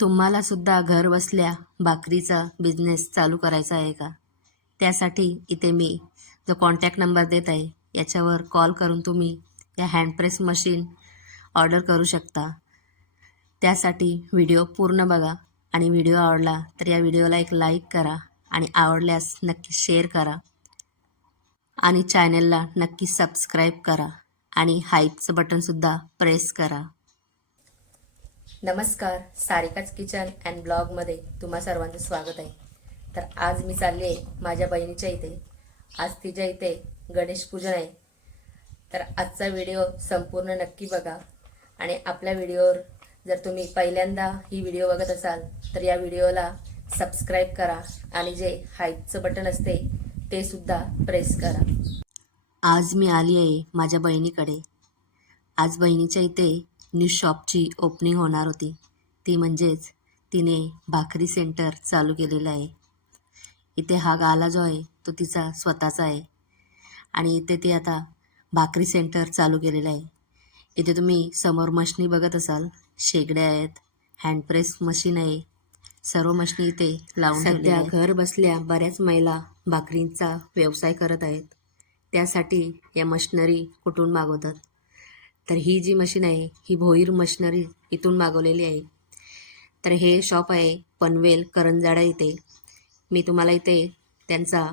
तुम्हाला सुद्धा घर बसल्या भाकरीचा बिझनेस चालू करायचा आहे का? त्यासाठी इथे मी जो कॉन्टॅक्ट नंबर देत आहे याच्यावर कॉल करून तुम्ही या हँडप्रेस मशीन ऑर्डर करू शकता. त्यासाठी व्हिडिओ पूर्ण बघा आणि व्हिडिओ आवडला तर या व्हिडिओला एक लाईक करा आणि आवडल्यास नक्की शेअर करा. आणि चॅनलला नक्की सबस्क्राईब करा आणि हाईपचं बटनसुद्धा प्रेस करा. नमस्कार सारिकाच किचन अँड ब्लॉगमध्ये तुम्हा सर्वांचं स्वागत आहे. तर आज मी चालली आहे माझ्या बहिणीच्या इथे. आज तिच्या इथे गणेश पूजन आहे. तर आजचा व्हिडिओ संपूर्ण नक्की बघा. आणि आपल्या व्हिडिओवर जर तुम्ही पहिल्यांदा ही व्हिडिओ बघत असाल तर या व्हिडिओला सबस्क्राईब करा आणि जे हाईपचं बटन असते ते सुद्धा प्रेस करा. आज मी आली आहे माझ्या बहिणीकडे. आज बहिणीच्या इथे न्यू शॉपची ओपनिंग होणार होती. ती म्हणजेच तिने भाकरी सेंटर चालू केलेलं आहे. इथे हा गाला जो आहे तो तिचा स्वतःचा आहे. आणि इथे ती आता भाकरी सेंटर चालू केलेलं आहे. इथे तुम्ही समोर मशनी बघत असाल शेगड्या आहेत हँडप्रेस मशीन आहे. सर्व मशनी इथे लावून सध्या घर बसल्या बऱ्याच महिला भाकरींचा व्यवसाय करत आहेत. त्यासाठी या मशिनरी कुठून मागवतात? तर ही जी मशीन आहे ही भोईर मशिनरी इथून मागवलेली आहे. तर हे शॉप आहे पनवेल करंजाडा इथे. मी तुम्हाला इथे त्यांचा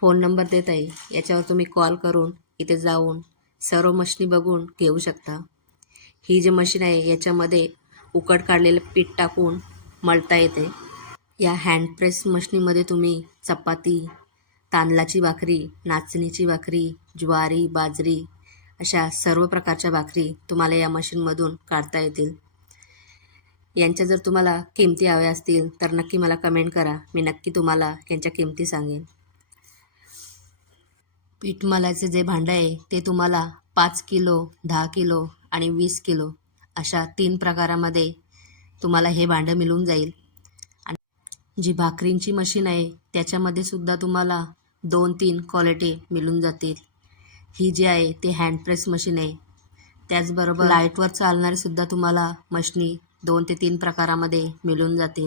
फोन नंबर देत आहे. याच्यावर तुम्ही कॉल करून इथे जाऊन सर्व मशिनी बघून घेऊ शकता. ही जी मशीन आहे याच्यामध्ये उकड काढलेलं पीठ टाकून मळता येते. या हँडप्रेस मशनीमध्ये तुम्ही चपाती तांदळाची भाकरी नाचणीची भाकरी ज्वारी बाजरी अशा सर्व प्रकारच्या भाकरी तुम्हाला या मशीनमधून काढता येतील. यांच्या जर तुम्हाला किमती हव्या असतील तर नक्की मला कमेंट करा. मी नक्की तुम्हाला यांच्या किमती सांगेन. पीठ मलाचे जे भांडं आहे ते तुम्हाला पाच किलो दहा किलो आणि वीस किलो अशा तीन प्रकारामध्ये तुम्हाला हे भांडं मिळून जाईल. आणि जी भाकरींची मशीन आहे त्याच्यामध्ये सुद्धा तुम्हाला दोन तीन क्वालिटी मिळून जातील. ही जी आहे ती हँडप्रेस मशीन आहे. त्याचबरोबर लाईटवर चालणारी सुद्धा तुम्हाला मशनी दोन ते तीन प्रकारामध्ये मिळून जातील.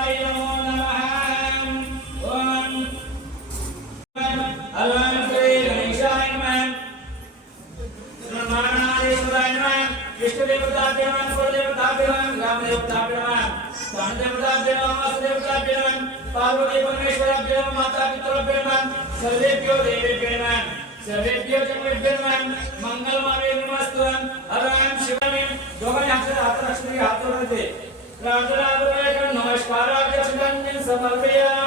प्रार्थना नमस्काराभ्य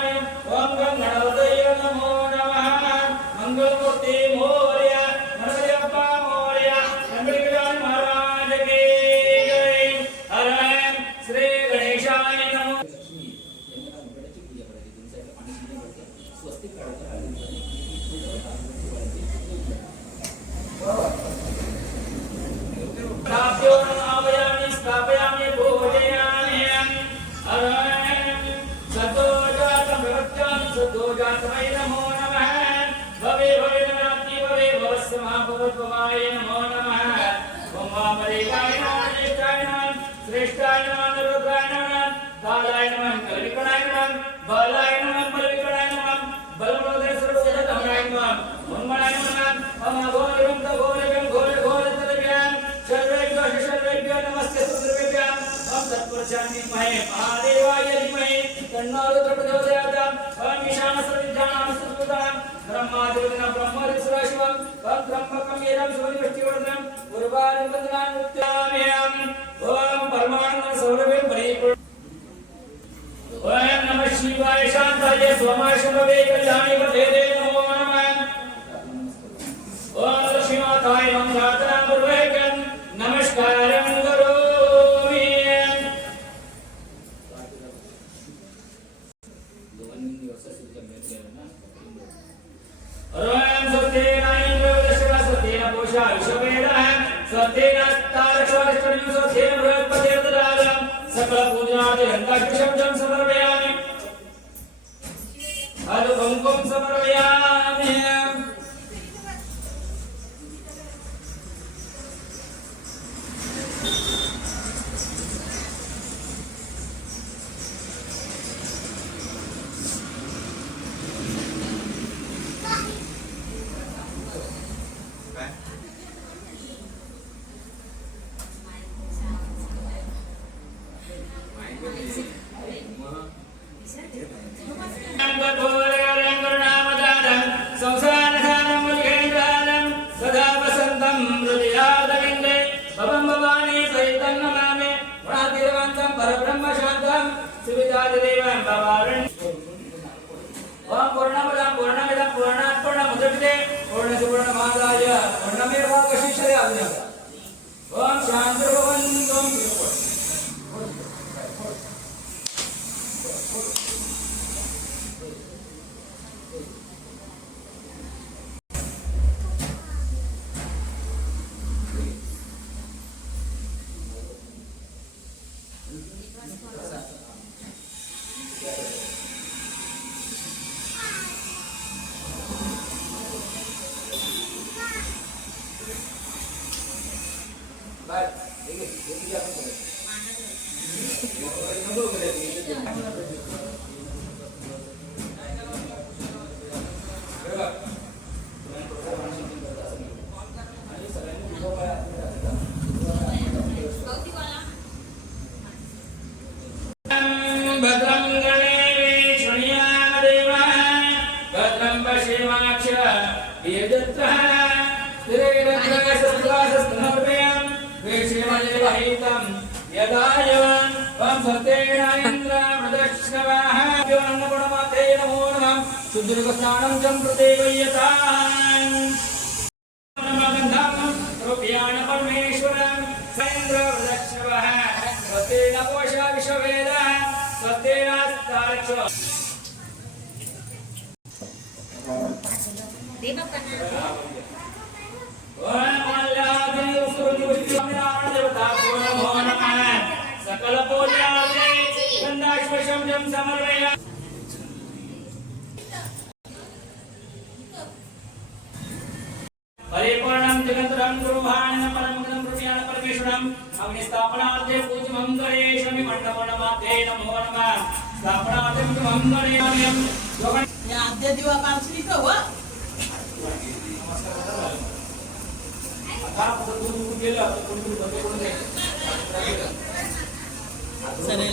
കുമാരേ നമോ നമഃ. ഓം മാമരികായ നമഃ. ശ്രേഷ്ഠായ നമഃ രുദ്രായ നമഃ. കാലായ നമഃ കൽവികണായ നമഃ. ബാലായ നമഃ ബലവികണായ നമഃ. ബലമുദേ സുരസുദ തമനായ നമഃ. മന്മനായ നമഃ. അമ ഗോരം പരിപൂർണമാതായ ഒന്നമേവാകശിഷരാജ്ഞ नमः शुद्धिर्गस्नानं चं रूप्याण परमेश्वरं। सैन्द्र प्रदक्षिणवः स्वस्तेन पोषा विश्ववेदः स्वस्तेनास्तार्क्ष सकल पूजार्थे गन्धाश्वशं समर्पया जगन्तरं गुरुभाणं परं गुणं रूप्याण परमेश्वरम् अग्निस्थापनार्थे पूजमं गणेशमि मण्डपणमाते नमो नमः स्थापनार्थे पूजमं गणेशमि Ya, ada dua kali itu, wah. कंकणधारयामि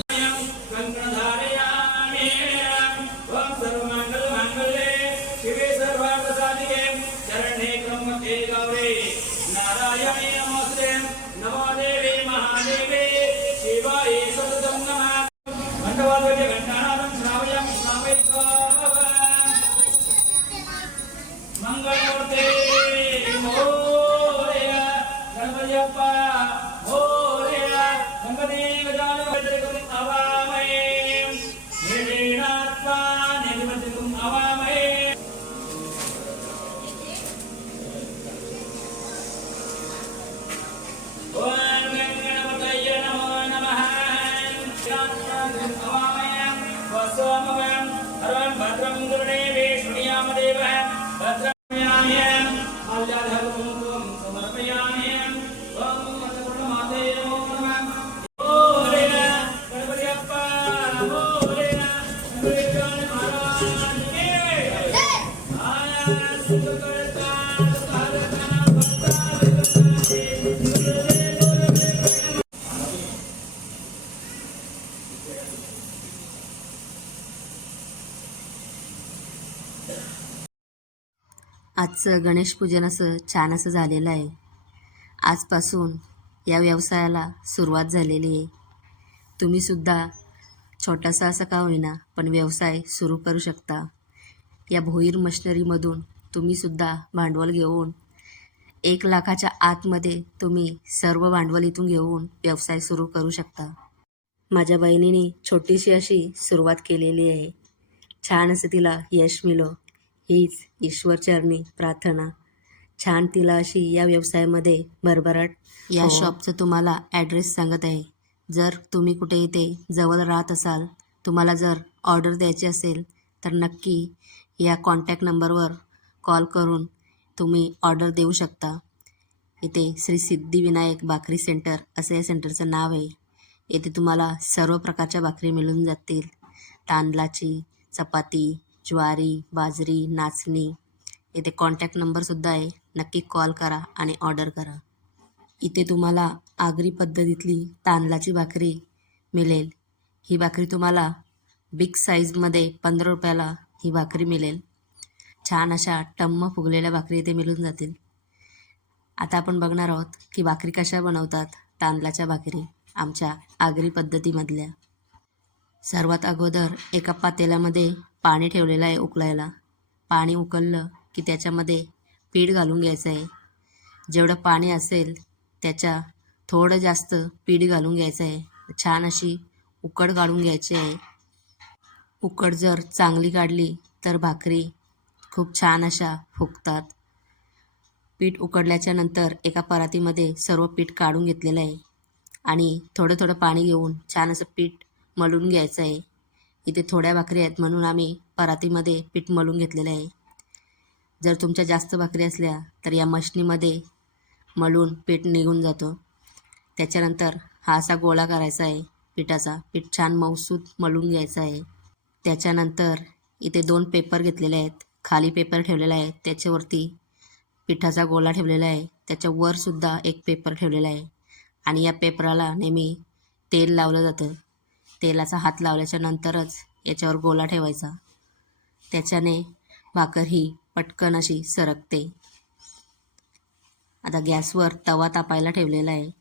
आजचं गणेश पूजन असं छान असं झालेलं आहे. आजपासून या व्यवसायाला सुरुवात झालेली आहे. तुम्हीसुद्धा छोटासा असा का होईना पण व्यवसाय सुरू करू शकता. या भोईर मशनरीमधून तुम्हीसुद्धा भांडवल घेऊन एक लाखाच्या आतमध्ये तुम्ही सर्व भांडवल इथून घेऊन व्यवसाय सुरू करू शकता. माझ्या बहिणीने छोटीशी अशी सुरुवात केलेली आहे. छान असं तिला यश मिळो हीच ईश्वरचरणी प्रार्थना. छान तिला अशी या व्यवसायामध्ये भरभराट. या शॉपचं तुम्हाला ॲड्रेस सांगत आहे. जर तुम्ही कुठे इथे जवळ राहत असाल तुम्हाला जर ऑर्डर द्यायची असेल तर नक्की या कॉन्टॅक्ट नंबरवर कॉल करून तुम्ही ऑर्डर देऊ शकता. इथे श्री सिद्धिविनायक भाकरी सेंटर असं या सेंटरचं नाव आहे. येथे तुम्हाला सर्व प्रकारच्या भाकरी मिळून जातील. तांदळाची चपाती ज्वारी बाजरी नाचणी इथे कॉन्टॅक्ट नंबरसुद्धा आहे. नक्की कॉल करा आणि ऑर्डर करा. इथे तुम्हाला आगरी पद्धतीतली तांदळाची भाकरी मिळेल. ही भाकरी तुम्हाला बिग साईजमध्ये पंधरा रुपयाला ही भाकरी मिळेल. छान अशा टम्म फुगलेल्या भाकरी इथे मिळून जातील. आता आपण बघणार आहोत की भाकरी कशा बनवतात तांदळाच्या भाकरी आमच्या आगरी पद्धतीमधल्या. सर्वात अगोदर एका पातेल्यामध्ये पाणी ठेवलेलं आहे उकळायला. पाणी उकळलं की त्याच्यामध्ये पीठ घालून घ्यायचं आहे. जेवढं पाणी असेल त्याच्या थोडं जास्त पीठ घालून घ्यायचं आहे. छान अशी उकड काढून घ्यायची आहे. उकड जर चांगली काढली तर भाकरी खूप छान अशा फुगतात. पीठ उकडल्याच्या नंतर एका परातीमध्ये सर्व पीठ काढून घेतलेलं आहे. आणि थोडं थोडं पाणी घेऊन छान असं पीठ मळून घ्यायचं आहे. इथे थोड्या भाकरी आहेत म्हणून आम्ही परातीमध्ये पीठ मळून घेतलेलं आहे. जर तुमच्या जास्त भाकरी असल्या तर या मशनीमध्ये मळून पीठ निघून जातो. त्याच्यानंतर हा असा गोळा करायचा आहे. पिठाचा पीठ छान मऊसूत मळून घ्यायचा आहे. त्याच्यानंतर इथे दोन पेपर घेतलेले आहेत. खाली पेपर ठेवलेला आहे. त्याच्यावरती पिठाचा गोळा ठेवलेला आहे. त्याच्यावरसुद्धा एक पेपर ठेवलेला आहे. आणि या पेपराला नेहमी तेल लावलं जातं. तेलाचा हात लावल्याच्या नंतरच याच्यावर गोला ठेवायचा. त्याच्याने भाकर ही पटकन अशी सरकते. आता गॅसवर तवा तापायला ठेवलेला आहे.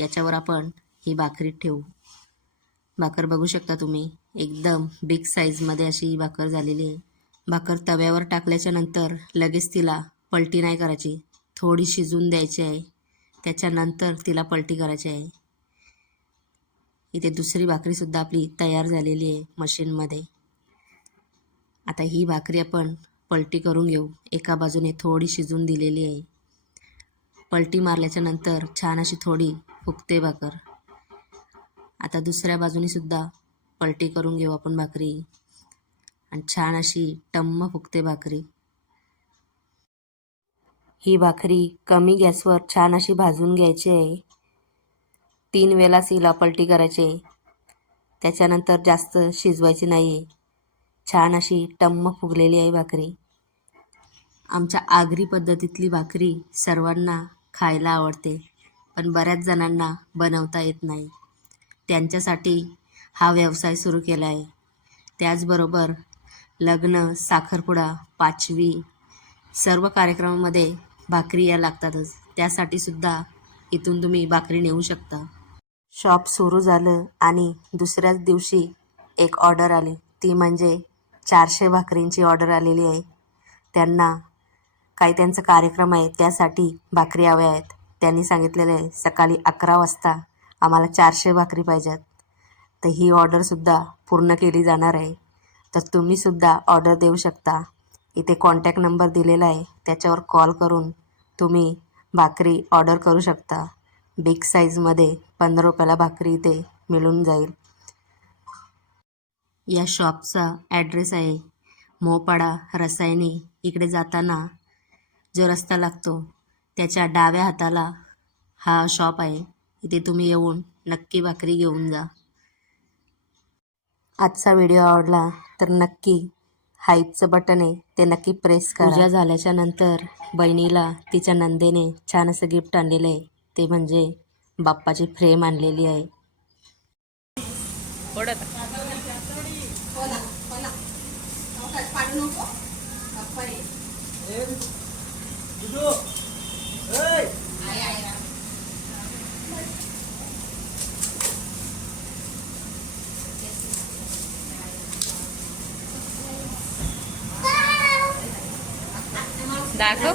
याच्यावर आपण ही भाकरी ठेवू. भाकर बघू शकता तुम्ही एकदम बिग साईजमध्ये अशी ही भाकर झालेली आहे. भाकर तव्यावर टाकल्याच्या नंतर लगेच तिला पलटी नाही करायची. थोडी शिजून द्यायची आहे. त्याच्यानंतर तिला पलटी करायची आहे. इथे दुसरी भाकरीसुद्धा आपली तयार झालेली आहे मशीनमध्ये. आता ही भाकरी आपण पलटी करून घेऊ. एका बाजूने थोडी शिजून दिलेली आहे. पलटी मारल्याच्या नंतर छान अशी थोडी फुगते भाकर. आता दुसऱ्या बाजूनेसुद्धा पलटी करून घेऊ आपण भाकरी. आणि छान अशी टम्म फुगते भाकरी. ही भाकरी कमी गॅसवर छान अशी भाजून घ्यायची आहे. तीन वेळा हिला पलटी करायचे. त्याच्यानंतर जास्त शिजवायची नाही आहे छान अशी टम्म फुगलेली आहे भाकरी. आमच्या आगरी पद्धतीतली भाकरी सर्वांना खायला आवडते पण बऱ्याच जणांना बनवता येत नाही. त्यांच्यासाठी हा व्यवसाय सुरू केला आहे त्याचबरोबर लग्न साखरपुडा पाचवी सर्व कार्यक्रमामध्ये भाकरी या लागतातच. त्यासाठी सुद्धा इथून तुम्ही भाकरी नेऊ शकता. शॉप सुरू झालं आणि दुसऱ्याच दिवशी एक ऑर्डर आली. ती म्हणजे चारशे भाकरींची ऑर्डर आलेली आहे. त्यांना काही त्यांचा कार्यक्रम आहे त्यासाठी भाकरी हव्या आहेत. त्यांनी सांगितलेलं आहे सकाळी अकरा वाजता आम्हाला चारशे भाकरी पाहिजेत. तर ही ऑर्डरसुद्धा पूर्ण केली जाणार आहे. तर तुम्हीसुद्धा ऑर्डर देऊ शकता. इथे कॉन्टॅक्ट नंबर दिलेला आहे. त्याच्यावर कॉल करून तुम्ही भाकरी ऑर्डर करू शकता. बिग साईजमध्ये पंधरा रुपयाला भाकरी इथे मिळून जाईल. या शॉपचा ॲड्रेस आहे मोपाडा रसायनी. इकडे जाताना जो रस्ता लागतो त्याच्या डाव्या हाताला हा शॉप आहे. इथे तुम्ही येऊन नक्की भाकरी घेऊन जा. आजचा व्हिडिओ आवडला तर नक्की हाईपचं बटन आहे ते नक्की प्रेस करा. पूजा झाल्याच्यानंतर बहिणीला तिच्या नंदेने छान असं गिफ्ट आणलेलं आहे. ते म्हणजे बाप्पाची फ्रेम आणलेली आहे. दाखव.